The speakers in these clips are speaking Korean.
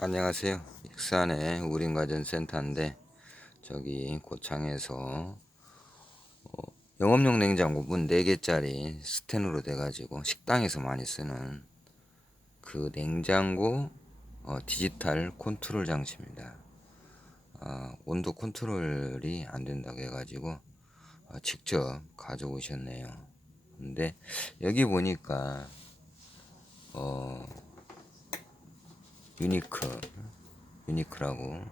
안녕하세요. 익산의 우림가전센터인데 저기 고창에서 어, 영업용 냉장고 문 4개짜리 스텐으로 돼가지고 식당에서 많이 쓰는 그 냉장고 어, 디지털 컨트롤 장치입니다. 어, 온도 컨트롤이 안 된다고 해가지고 어, 직접 가져오셨네요. 근데 여기 보니까 어, 유니크 유니크라고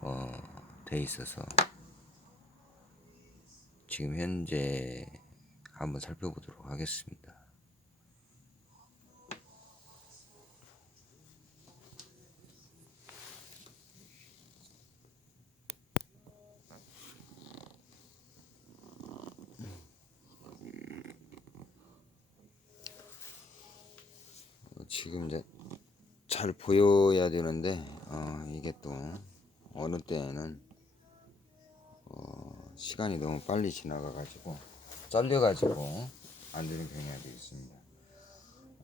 어, 돼 있어서 지금 현재 한번 살펴보도록 하겠습니다. 어, 지금 이제 잘 보여야 되는데 어, 이게 또 어느 때는 어, 시간이 너무 빨리 지나가 가지고 잘려 가지고 안 되는 경향도 있습니다.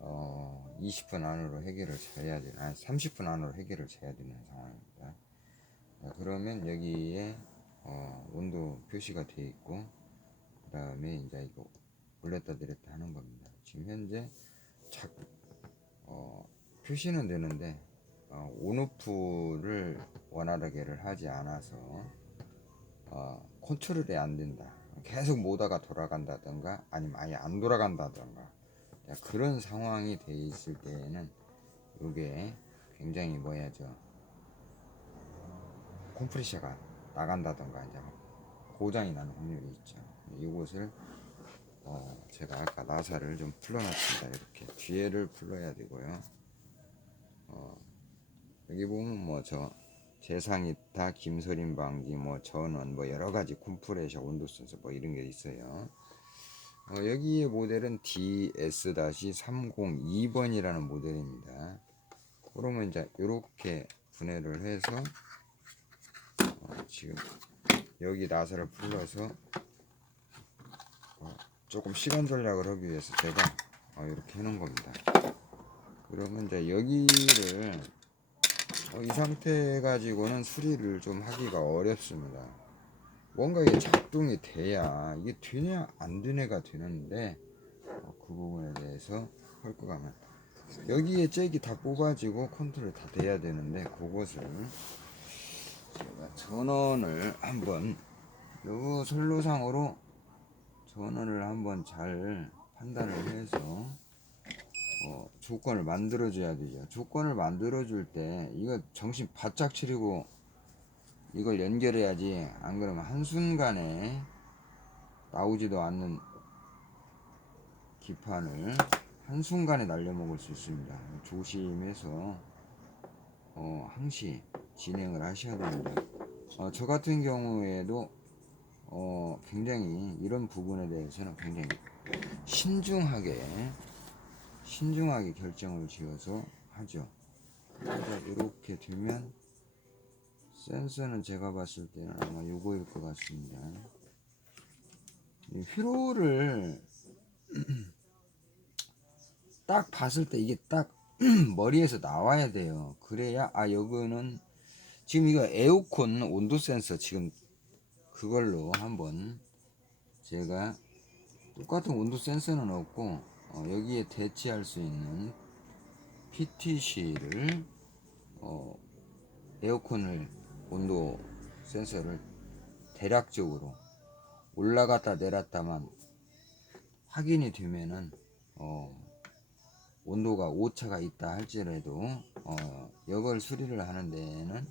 어, 20분 안으로 해결을 해야 되는 아니 30분 안으로 해결을 해야 되는 상황입니다. 자, 그러면 여기에 어, 온도 표시가 되어 있고 그 다음에 이제 이거 올렸다 내렸다 하는 겁니다. 지금 현재 작, 어, 표시는 되는데 어, 온오프를 원활하게를 하지 않아서 어, 컨트롤이 안 된다. 계속 모다가 돌아간다던가 아니면 아예 안 돌아간다던가 자, 그런 상황이 돼 있을 때에는 이게 굉장히 뭐야죠 컴프레셔가 나간다던가 이제 고장이 나는 확률이 있죠. 이곳을 어, 제가 아까 나사를 좀 풀어놨습니다. 이렇게 뒤에를 풀어야 되고요. 어, 여기 보면 뭐 저 재상이타, 김서림 방지, 뭐 전원, 뭐 여러 가지 컴프레셔, 온도 센서 뭐 이런 게 있어요. 어, 여기의 모델은 DS-302번이라는 모델입니다. 그러면 이제 이렇게 분해를 해서 어, 지금 여기 나사를 풀러서 어, 조금 시간 전략을 하기 위해서 제가 어, 이렇게 해놓은 겁니다. 그러면 이제 여기를 어, 이 상태 가지고는 수리를 좀 하기가 어렵습니다. 뭔가 이게 작동이 돼야 이게 되냐 안 되냐가 되는데 어, 그 부분에 대해서 할거 가면 여기에 잭이 다 뽑아지고 컨트롤이 다 돼야 되는데 그것을 제가 전원을 한번 요 선로상으로 전원을 한번 잘 판단을 해서 어, 조건을 만들어 줘야 되죠. 조건을 만들어 줄 때 이거 정신 바짝 차리고 이걸 연결해야지 안 그러면 한순간에 나오지도 않는 기판을 한순간에 날려먹을 수 있습니다. 조심해서 어, 항시 진행을 하셔야 됩니다. 어, 저 같은 경우에도 어, 굉장히 이런 부분에 대해서는 굉장히 신중하게 신중하게 결정을 지어서 하죠. 이렇게 되면 센서는 제가 봤을 때는 아마 요거일 것 같습니다. 이 휘로를 딱 봤을 때 이게 딱 머리에서 나와야 돼요. 그래야 아 여기는 지금 이거 에어컨 온도 센서 지금 그걸로 한번 제가 똑같은 온도 센서는 없고 어, 여기에 대체할 수 있는 PTC를 어, 에어컨을 온도 센서를 대략적으로 올라갔다 내렸다만 확인이 되면은 어, 온도가 오차가 있다 할지라도 어, 이걸 수리를 하는 데는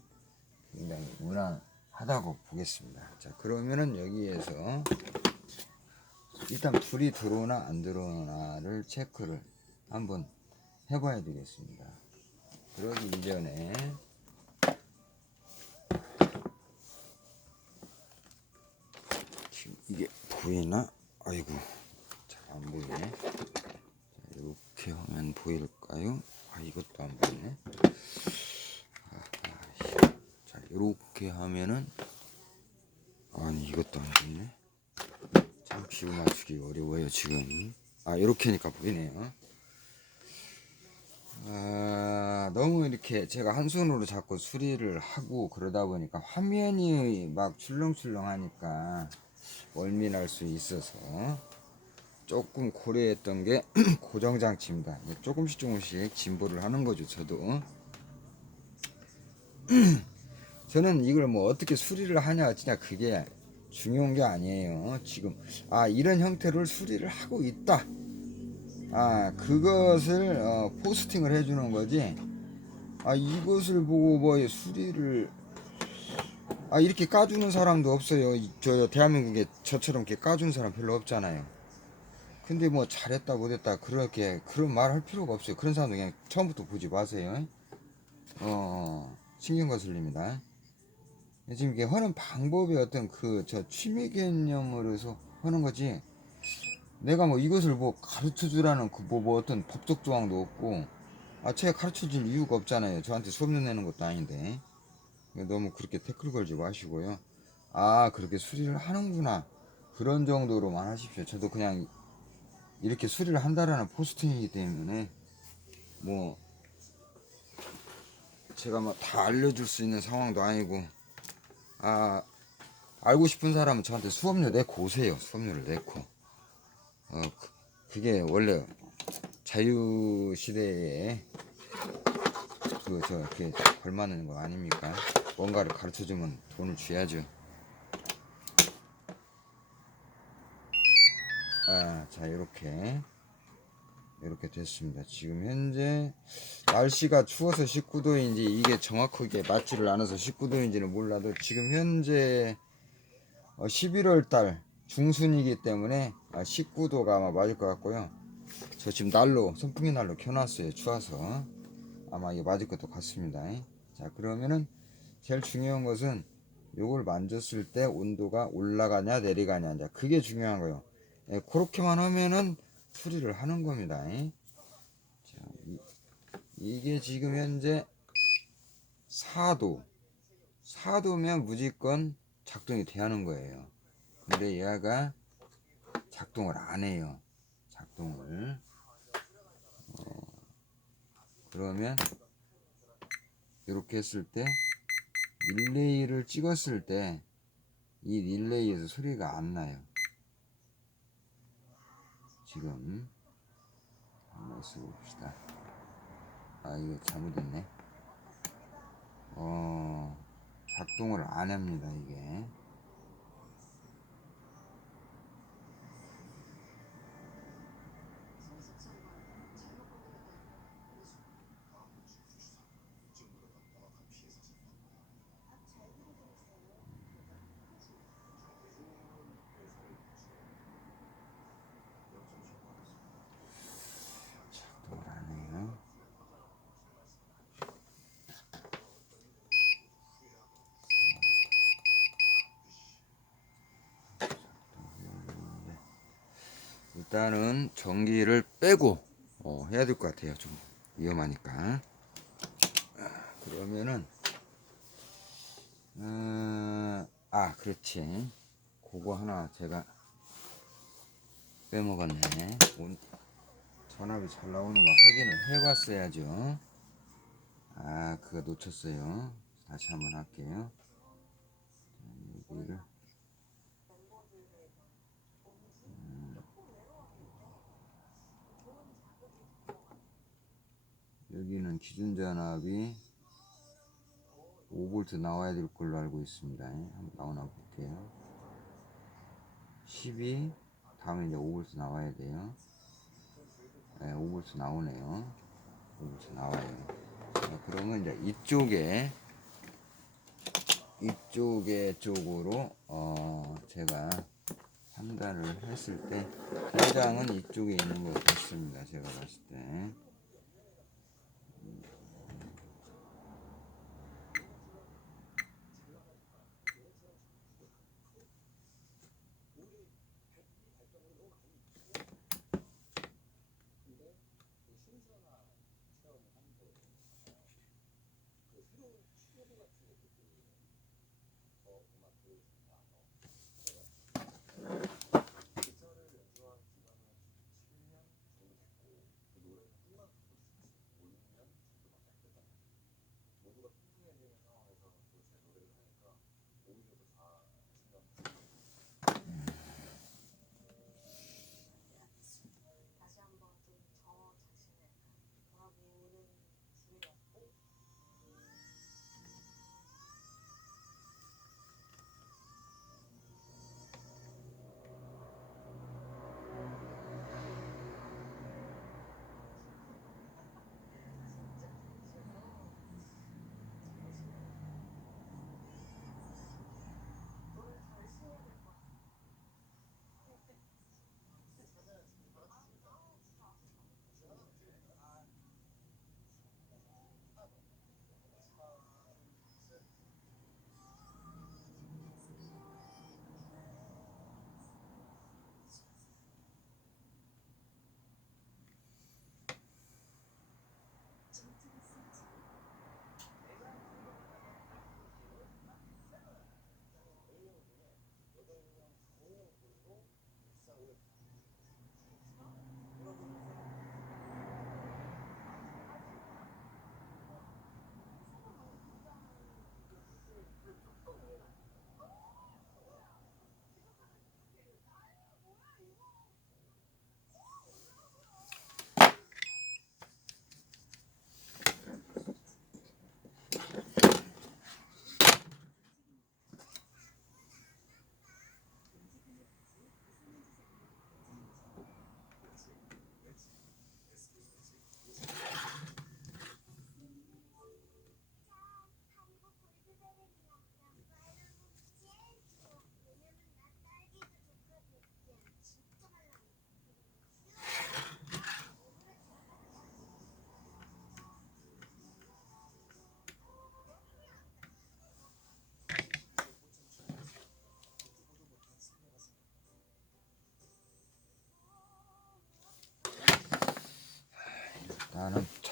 굉장히 무난하다고 보겠습니다. 자 그러면은 여기에서 일단 불이 들어오나 안 들어오나를 체크를 한번 해봐야 되겠습니다. 그러기 이전에 이게 보이나? 아이고 잘 안 보이네. 자, 이렇게 하면 보일까요? 아 이것도 안 보이네. 아하, 자 이렇게 하면은 아니 이것도 안 보이네. 참 비우 맞추기 어려워요 지금 아 이렇게 하니까 보이네요 아 너무 이렇게 제가 한 손으로 자꾸 수리를 하고 그러다 보니까 화면이 막 출렁출렁 하니까 멀미날 수 있어서 조금 고려했던 게 고정장치입니다. 조금씩 조금씩 진보를 하는 거죠, 저도. 저는 이걸 뭐 어떻게 수리를 하냐, 진짜 그게 중요한 게 아니에요. 지금, 아, 이런 형태를 수리를 하고 있다. 아, 그것을 어, 포스팅을 해주는 거지. 아, 이것을 보고 뭐 수리를 아 이렇게 까주는 사람도 없어요. 이- 저 대한민국에 저처럼 이렇게 까주는 사람 별로 없잖아요. 근데 뭐 잘했다 못했다 그렇게 그런 말 할 필요가 없어요. 그런 사람도 그냥 처음부터 보지 마세요. 어 신경 거슬립니다. 지금 이게 하는 방법이 어떤 그 저 취미 개념으로서 하는 거지. 내가 뭐 이것을 뭐 가르쳐 주라는 그뭐 뭐 어떤 법적 조항도 없고 아 제가 가르쳐 줄 이유가 없잖아요. 저한테 수업 내는 것도 아닌데. 너무 그렇게 태클 걸지 마시고요. 아, 그렇게 수리를 하는구나. 그런 정도로만 하십시오. 저도 그냥 이렇게 수리를 한다라는 포스팅이기 때문에 뭐 제가 뭐다 알려줄 수 있는 상황도 아니고 아 알고 싶은 사람은 저한테 수업료 내고 오세요. 수업료를 내고 어 그- 그게 원래 자유 시대에 그 저 이렇게 걸맞는 거 아닙니까? 뭔가를 가르쳐 주면 돈을 줘야죠. 아, 자 이렇게 이렇게 됐습니다. 지금 현재 날씨가 추워서 19도인지 이게 정확하게 맞지를 않아서 19도인지는 몰라도 지금 현재 11월 달 중순이기 때문에 19도가 아마 맞을 것 같고요. 저 지금 난로 선풍기 난로 켜놨어요. 추워서 아마 이게 맞을 것도 같습니다. 자 그러면은 제일 중요한 것은 요걸 만졌을 때 온도가 올라가냐 내려가냐 이제 그게 중요한 거예요. 예, 그렇게만 하면은 수리를 하는 겁니다. 자, 이, 게 지금 현재 4도 4도면 무조건 작동이 돼야 하는 거예요. 근데 얘가 작동을 안 해요. 작동을 어, 그러면 이렇게 했을 때 릴레이를 찍었을 때 이 릴레이에서 소리가 안 나요. 지금 한번 쓰고 봅시다. 아 이거 잘못됐네. 어 작동을 안 합니다 이게. 작동을 안 해요. 일단은 전기를 빼고 어, 해야 될 것 같아요. 좀 위험하니까. 아, 그러면은 어, 아 그렇지. 그거 하나 제가 빼먹었네. 온- 전압이 잘 나오는 거 확인을 해봤어야죠. 아 그거 놓쳤어요. 다시 한번 할게요. 자, 여기를 여기는 기준 전압이 5V 나와야 될 걸로 알고 있습니다. 한번 나오나 볼게요. 12 다음에 이제 5V 나와야 돼요. 네, 5V 나오네요. 5V 나와요. 자, 그러면 이제 이쪽에 이쪽에 쪽으로 어 제가 판단을 했을 때 대장은 이쪽에 있는 것 같습니다. 제가 봤을 때.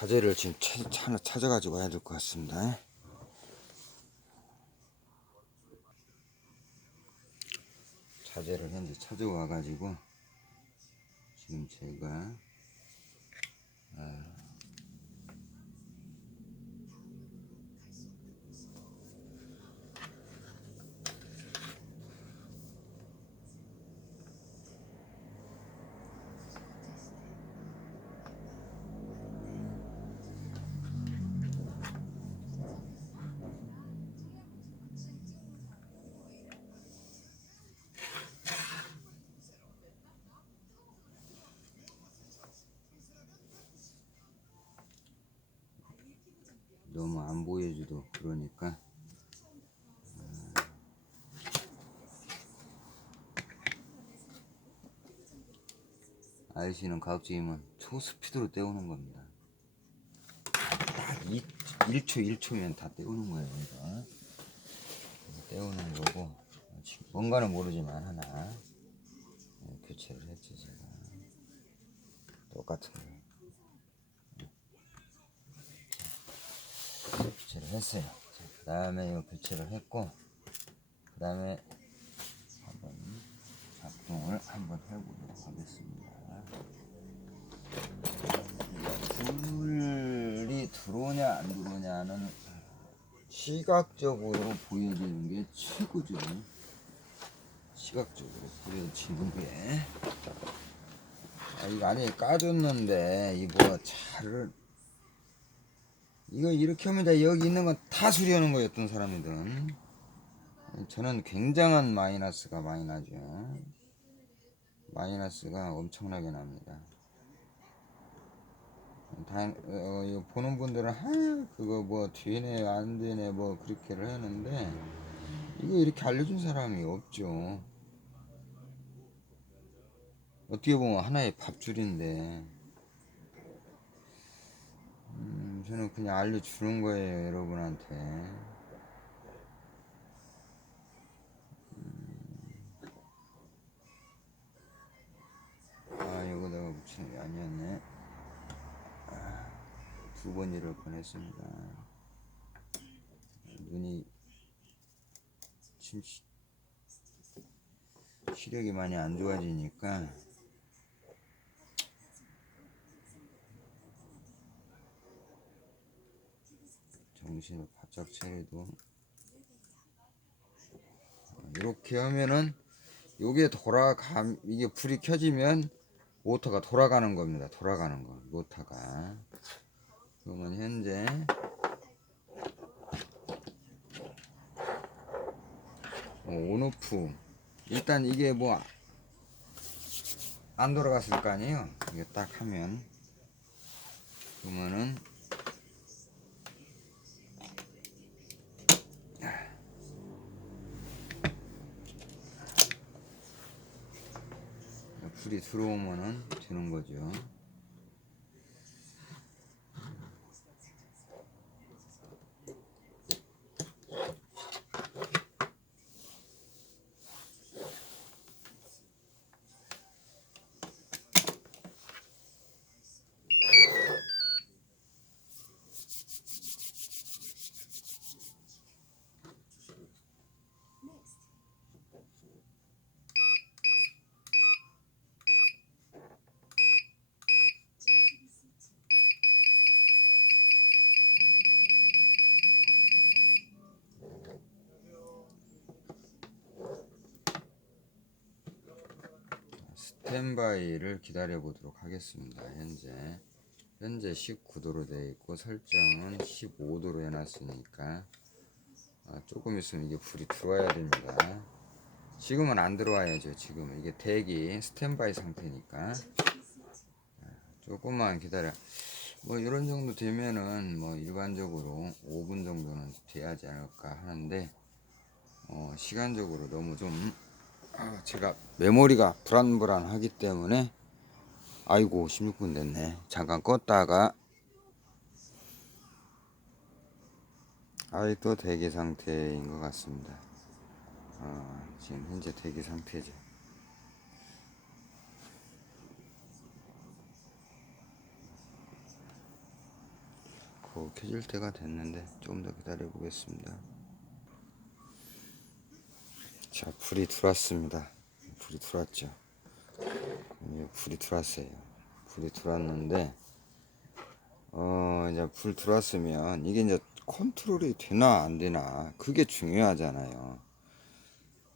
자재를 지금 찾, 찾, 찾아가지고 해야 될 것 같습니다. 자재를 현재 찾아와가지고 지금 제가 너무 안 보여줘도 그러니까 아이씨는 가급적이면 초스피드로 때우는 겁니다. 딱 1초 1초면 다 때우는 거예요. 이거. 때우는 거고 뭔가는 모르지만 하나 네, 교체를 했죠 제가 똑같은 거 교체를 했어요. 그 다음에 이거 교체를 했고, 그 다음에 한번 작동을 한번 해보도록 하겠습니다. 불이 들어오냐 안 들어오냐는 시각적으로 보여지는 게 최고죠. 시각적으로 보여지는 게. 아, 이거 안에 까줬는데, 이거 잘 이거 이렇게 하면 이제 여기 있는 건 다 수리하는 어떤 사람이든. 저는 굉장한 마이너스가 많이 나죠. 마이너스가 엄청나게 납니다. 다, 어, 보는 분들은, 하, 그거 뭐 되네, 안 되네, 뭐 그렇게를 하는데, 이거 이렇게 알려준 사람이 없죠. 어떻게 보면 하나의 밥줄인데, 음, 저는 그냥 알려주는 거예요, 여러분한테. 음. 아, 여기다가 붙이는 게 아니었네. 아, 두번 이럴 뻔했습니다. 눈이 침 시- 시력이 많이 안 좋아지니까 정신을 바짝 차려도 이렇게 하면은 요게 돌아가 이게 불이 켜지면 모터가 돌아가는 겁니다. 돌아가는 거 모터가. 그러면 현재 어, 온오프 일단 이게 뭐 안 돌아갔을 거 아니에요. 이게 딱 하면 그러면은 불이 들어오면은 되는 거죠. 스탠바이를 기다려 보도록 하겠습니다. 현재 현재 19도로 되어 있고 설정은 15도로 해놨으니까 아, 조금 있으면 이게 불이 들어와야 됩니다. 지금은 안 들어와야죠. 지금 이게 대기 스탠바이 상태니까 아, 조금만 기다려. 뭐 이런 정도 되면은 뭐 일반적으로 5분 정도는 돼야지 않을까 하는데 어, 시간적으로 너무 좀 아, 제가 메모리가 불안불안하기 때문에 아이고 16분 됐네. 잠깐 껐다가 아직도 대기 상태인 것 같습니다. 아, 지금 현재 대기 상태죠. 거 켜질 때가 됐는데 좀 더 기다려 보겠습니다 자, 불이 들어왔습니다. 불이 들어왔죠. 예, 불이 들어왔어요. 불이 들어왔는데, 어, 이제 불 들어왔으면 이게 이제 컨트롤이 되나 안 되나 그게 중요하잖아요.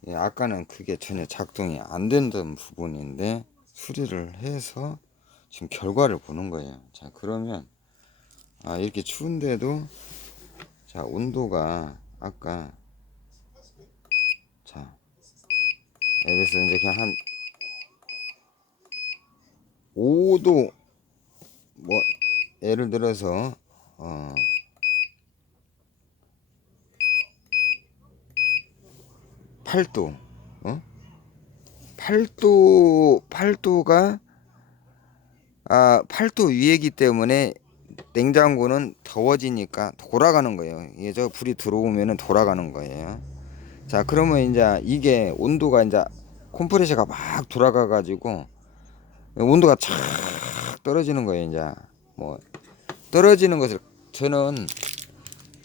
예, 아까는 그게 전혀 작동이 안 된다는 부분인데 수리를 해서 지금 결과를 보는 거예요. 자, 그러면 아, 이렇게 추운데도 자, 온도가 아까 자, 들어서 이제 그냥 한 5도 뭐 예를 들어서 어 8도 어? 8도 8도가 아 8도 위에기 때문에 냉장고는 더워지니까 돌아가는 거예요. 이게 저 불이 들어오면은 돌아가는 거예요. 자 그러면 이제 이게 온도가 이제 컴프레셔가 막 돌아가 가지고 온도가 착 떨어지는 거예요 이제. 뭐 떨어지는 것을 저는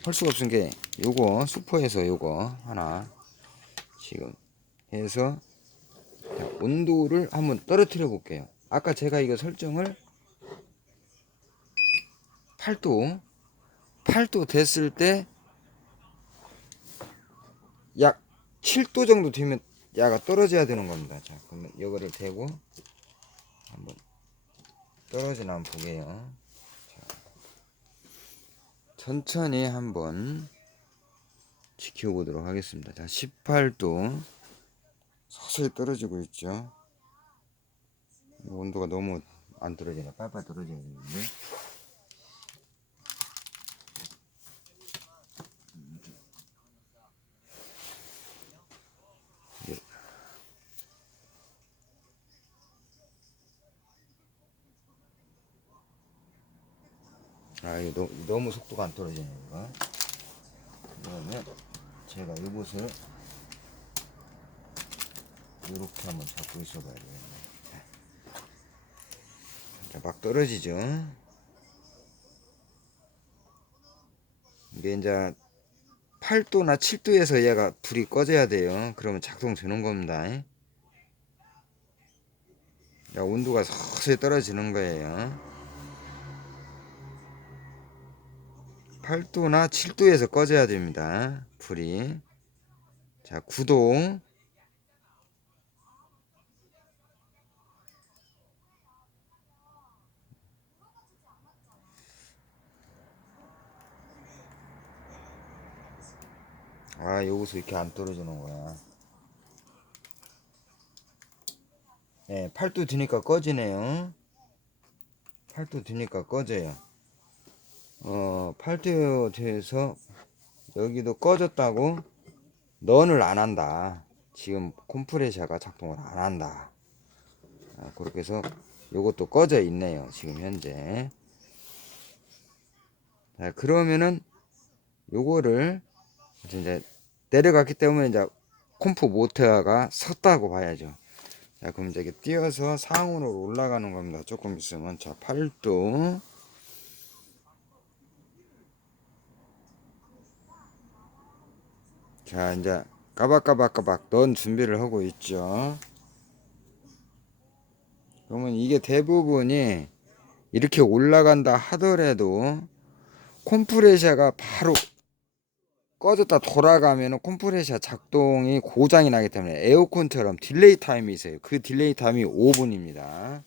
할 수가 없은 게 요거 슈퍼에서 요거 하나 지금 해서 자, 온도를 한번 떨어뜨려 볼게요. 아까 제가 이거 설정을 8도 8도 됐을 때 약 7도 정도 되면 야가 떨어져야 되는 겁니다. 자, 그러면 이거를 대고 한번 떨어지나 한번 보게요. 자, 천천히 한번 지켜보도록 하겠습니다. 자, 18도 서서히 떨어지고 있죠. 온도가 너무 안 떨어지네. 빨빨 떨어지는데. 아, 이거 너무, 속도가 안 떨어지네, 이거. 그러면 제가 이곳을 이렇게 한번 잡고 있어 봐야 되겠네. 자, 막 떨어지죠. 이게 이제 8도나 7도에서 얘가 불이 꺼져야 돼요. 그러면 작동되는 겁니다. 자, 온도가 서서히 떨어지는 거예요. 8도나 7도에서 꺼져야 됩니다. 불이. 자, 구독. 아, 여기서 이렇게 안 떨어지는 거야. 예, 팔도 드니까 꺼지네요. 팔도 드니까 꺼져요. 어, 팔도 돼서 여기도 꺼졌다고 넌을 안 한다. 지금 콤프레셔가 작동을 안 한다. 아, 그렇게 해서 요것도 꺼져 있네요. 지금 현재. 자, 그러면은 요거를 이제 내려갔기 때문에 이제 콤프 모터가 섰다고 봐야죠. 자, 그럼 이제 이렇게 띄어서 상으로 올라가는 겁니다. 조금 있으면 자, 팔도 자, 이제 까박까박까박 넣은 준비를 하고 있죠. 그러면 이게 대부분이 이렇게 올라간다 하더라도 콤프레셔가 바로 꺼졌다 돌아가면 콤프레셔 작동이 고장이 나기 때문에 에어컨처럼 딜레이 타임이 있어요. 그 딜레이 타임이 5분입니다.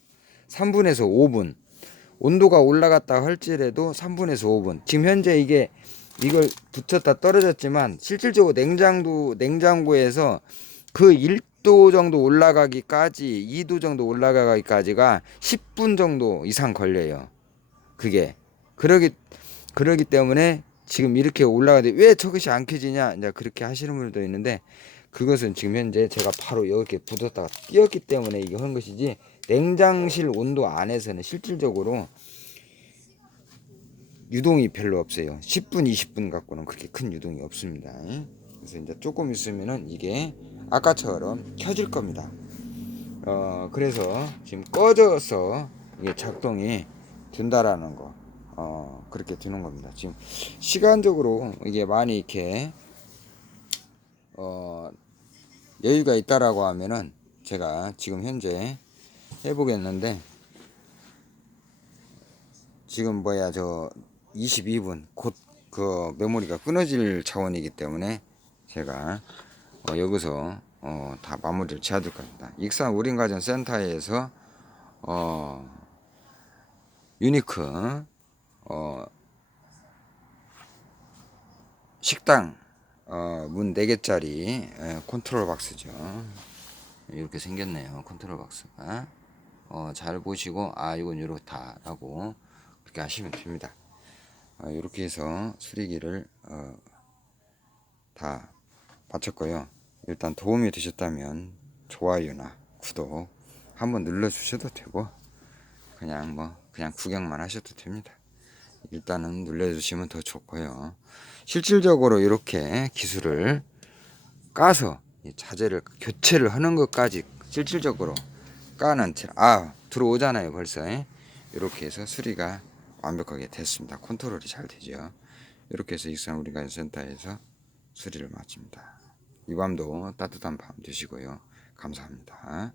3분에서 5분. 온도가 올라갔다 할지라도 3분에서 5분. 지금 현재 이게 이걸 붙였다 떨어졌지만 실질적으로 냉장고 냉장고에서 그 1도 정도 올라가기까지 2도 정도 올라가기까지가 10분 정도 이상 걸려요. 그게 그러기 그러기 때문에 지금 이렇게 올라가는데 왜 저것이 안 켜지냐 이제 그렇게 하시는 분들도 있는데 그것은 지금 현재 제가 바로 이렇게 붙었다가 띄었기 때문에 이게 한 것이지 냉장실 온도 안에서는 실질적으로 유동이 별로 없어요. 10분 20분 갖고는 그렇게 큰 유동이 없습니다. 그래서 이제 조금 있으면은 이게 아까처럼 켜질 겁니다. 어 그래서 지금 꺼져서 이게 작동이 된다라는 거 어, 그렇게 되는 겁니다. 지금 시간적으로 이게 많이 이렇게 어, 여유가 있다라고 하면은 제가 지금 현재 해보겠는데 지금 뭐야 저 22분 곧 그 메모리가 끊어질 차원이기 때문에 제가 어, 여기서 어, 다 마무리를 지어야 될것 같다. 익산 우린가전 센터에서 어, 유니크 어, 식당 어, 문 4개짜리 에, 컨트롤 박스죠. 이렇게 생겼네요. 컨트롤 박스가. 어, 잘 보시고 아 이건 이렇다라고 그렇게 하시면 됩니다. 어, 이렇게 해서 수리기를 어, 다 마쳤고요. 일단 도움이 되셨다면 좋아요나 구독 한번 눌러주셔도 되고 그냥 뭐 그냥 구경만 하셔도 됩니다. 일단은 눌러주시면 더 좋고요. 실질적으로 이렇게 기술을 까서 이 자재를 교체를 하는 것까지 실질적으로 까는 채- 아 들어오잖아요 벌써 예? 이렇게 해서 수리가 완벽하게 됐습니다. 컨트롤이 잘 되죠. 이렇게 해서 익산 우리가 센터에서 수리를 마칩니다. 이 밤도 따뜻한 밤 되시고요. 감사합니다.